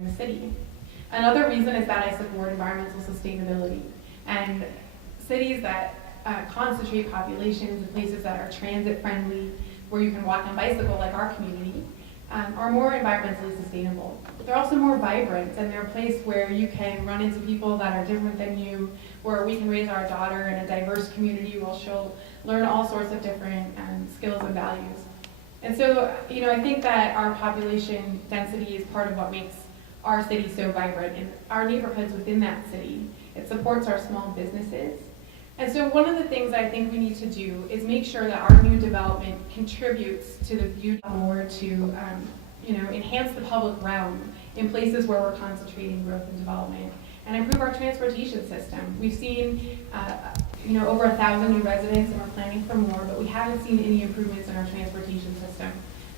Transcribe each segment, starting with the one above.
in the city. Another reason is that I support environmental sustainability, and cities that concentrate populations in places that are transit friendly, where you can walk and bicycle like our community, are more environmentally sustainable. They're also more vibrant, and they're a place where you can run into people that are different than you, where we can raise our daughter in a diverse community where she'll learn all sorts of different skills and values. And so, I think that our population density is part of what makes our city so vibrant, and our neighborhoods within that city. It supports our small businesses. And so one of the things I think we need to do is make sure that our new development contributes to the view more to enhance the public realm in places where we're concentrating growth and development, and improve our transportation system. We've seen over 1,000 new residents, and we're planning for more, but we haven't seen any improvements in our transportation system.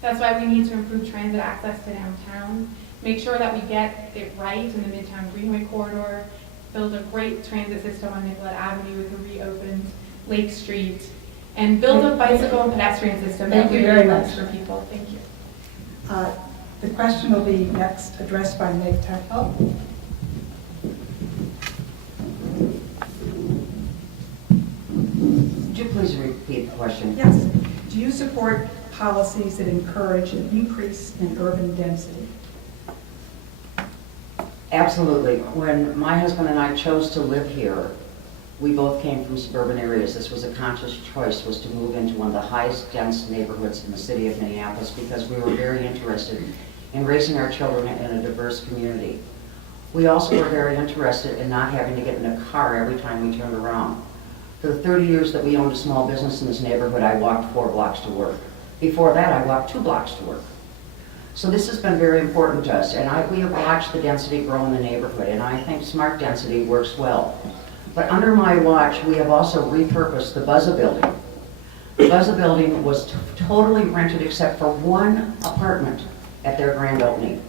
That's why we need to improve transit access to downtown, make sure that we get it right in the Midtown Greenway corridor, build a great transit system on Nicollet Avenue with a reopened Lake Street, and build a bicycle and pedestrian system that really works for people. Thank you. The question will be next addressed by Meg Tetlow. Would you please repeat the question? Yes. Do you support policies that encourage an increase in urban density? Absolutely. When my husband and I chose to live here, we both came from suburban areas. This was a conscious choice, was to move into one of the highest dense neighborhoods in the city of Minneapolis, because we were very interested in raising our children in a diverse community. We also were very interested in not having to get in a car every time we turned around. For the 30 years that we owned a small business in this neighborhood, I walked 4 blocks to work. Before that, I walked 2 blocks to work. So this has been very important to us, and we have watched the density grow in the neighborhood, and I think smart density works well. But under my watch, we have also repurposed the Buzza building. The Buzza building was totally rented except for 1 apartment at their grand opening.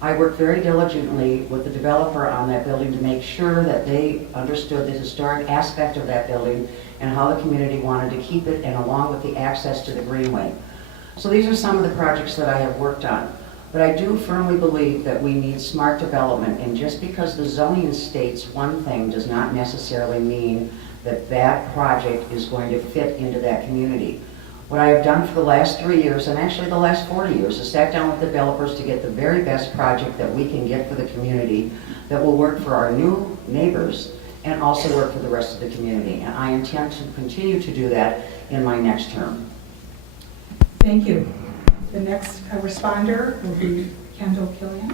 I worked very diligently with the developer on that building to make sure that they understood the historic aspect of that building and how the community wanted to keep it, and along with the access to the Greenway. So these are some of the projects that I have worked on. But I do firmly believe that we need smart development, and just because the zoning states one thing does not necessarily mean that that project is going to fit into that community. What I have done for the last 3 years, and actually the last 40 years, is sat down with developers to get the very best project that we can get for the community that will work for our new neighbors and also work for the rest of the community. And I intend to continue to do that in my next term. Thank you. The next responder will be Kendall Killian.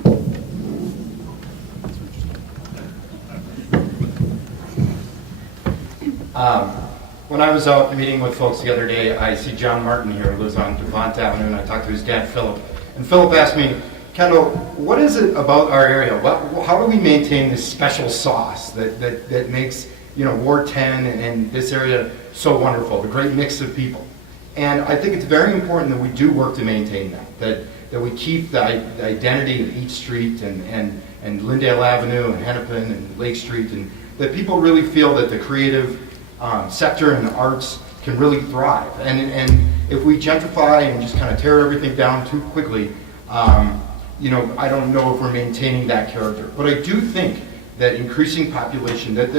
When I was out meeting with folks the other day, I see John Martin here, who lives on Devont Avenue, and I talked to his dad, Philip. And Philip asked me, Kendall, what is it about our area? How do we maintain this special sauce that makes Ward 10 and this area so wonderful, the great mix of people? And I think it's very important that we do work to maintain that we keep the identity of each street and Lyndale Avenue and Hennepin and Lake Street, and that people really feel that the creative sector and the arts can really thrive. And if we gentrify and just kind of tear everything down too quickly, I don't know if we're maintaining that character. But I do think that increasing population, that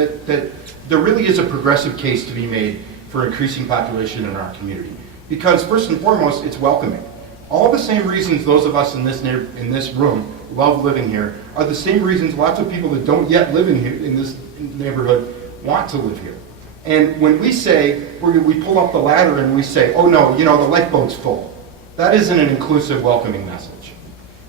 there really is a progressive case to be made for increasing population in our community. Because first and foremost, it's welcoming. All the same reasons those of us in this room love living here are the same reasons lots of people that don't yet live in this neighborhood want to live here. And when we say, we pull up the ladder and we say, oh no, the lifeboat's full, that isn't an inclusive, welcoming message.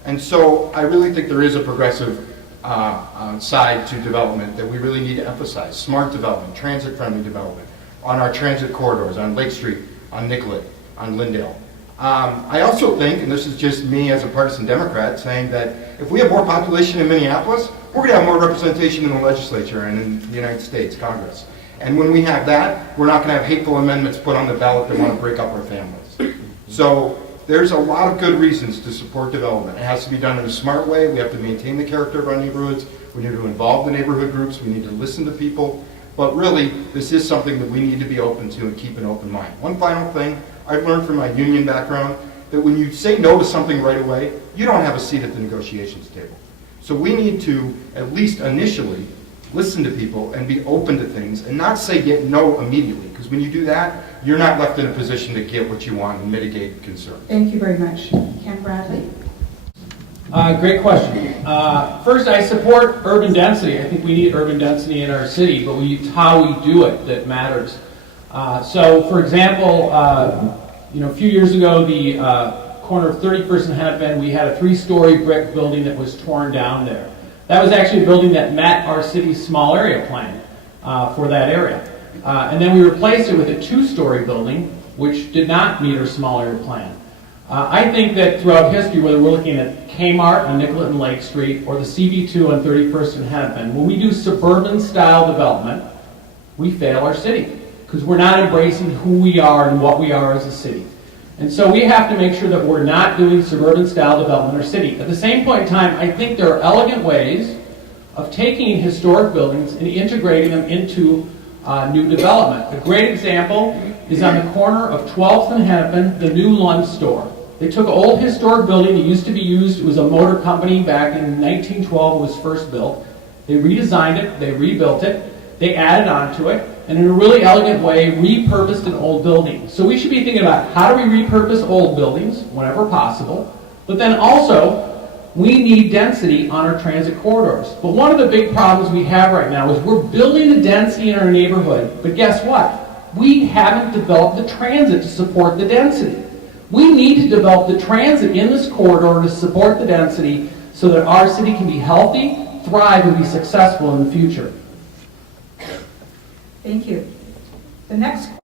And so I really think there is a progressive side to development that we really need to emphasize. Smart development, transit-friendly development on our transit corridors, on Lake Street, on Nicollet, on Lyndale. I also think, and this is just me as a partisan Democrat, saying that if we have more population in Minneapolis, we're going to have more representation in the legislature and in the United States Congress. And when we have that, we're not going to have hateful amendments put on the ballot that want to break up our families. So there's a lot of good reasons to support development. It has to be done in a smart way. We have to maintain the character of our neighborhoods. We need to involve the neighborhood groups. We need to listen to people. But really, this is something that we need to be open to and keep an open mind. One final thing, I've learned from my union background that when you say no to something right away, you don't have a seat at the negotiations table. So we need to, at least initially, listen to people and be open to things and not say no immediately, because when you do that, you're not left in a position to get what you want and mitigate concerns. Thank you very much. Ken Bradley? Great question. First, I support urban density. I think we need urban density in our city, but it's how we do it that matters. So, for example, a few years ago, the corner of 31st and Hennepin, we had a 3-story brick building that was torn down there. That was actually a building that met our city's small area plan for that area. And then we replaced it with a 2-story building, which did not meet our small area plan. I think that throughout history, whether we're looking at Kmart on Nicollet and Lake Street or the CB2 on 31st and Hennepin, when we do suburban-style development, we fail our city because we're not embracing who we are and what we are as a city. And so we have to make sure that we're not doing suburban-style development in our city. At the same point in time, I think there are elegant ways of taking historic buildings and integrating them into new development. A great example is on the corner of 12th and Hennepin, the new Lund store. They took an old historic building that used to be used, it was a motor company back in 1912, it was first built. They redesigned it, they rebuilt it, they added onto it, and in a really elegant way, repurposed an old building. So we should be thinking about how do we repurpose old buildings whenever possible, but then also, we need density on our transit corridors. But one of the big problems we have right now is we're building the density in our neighborhood, but guess what? We haven't developed the transit to support the density. We need to develop the transit in this corridor to support the density so that our city can be healthy, thrive, and be successful in the future. Thank you. The next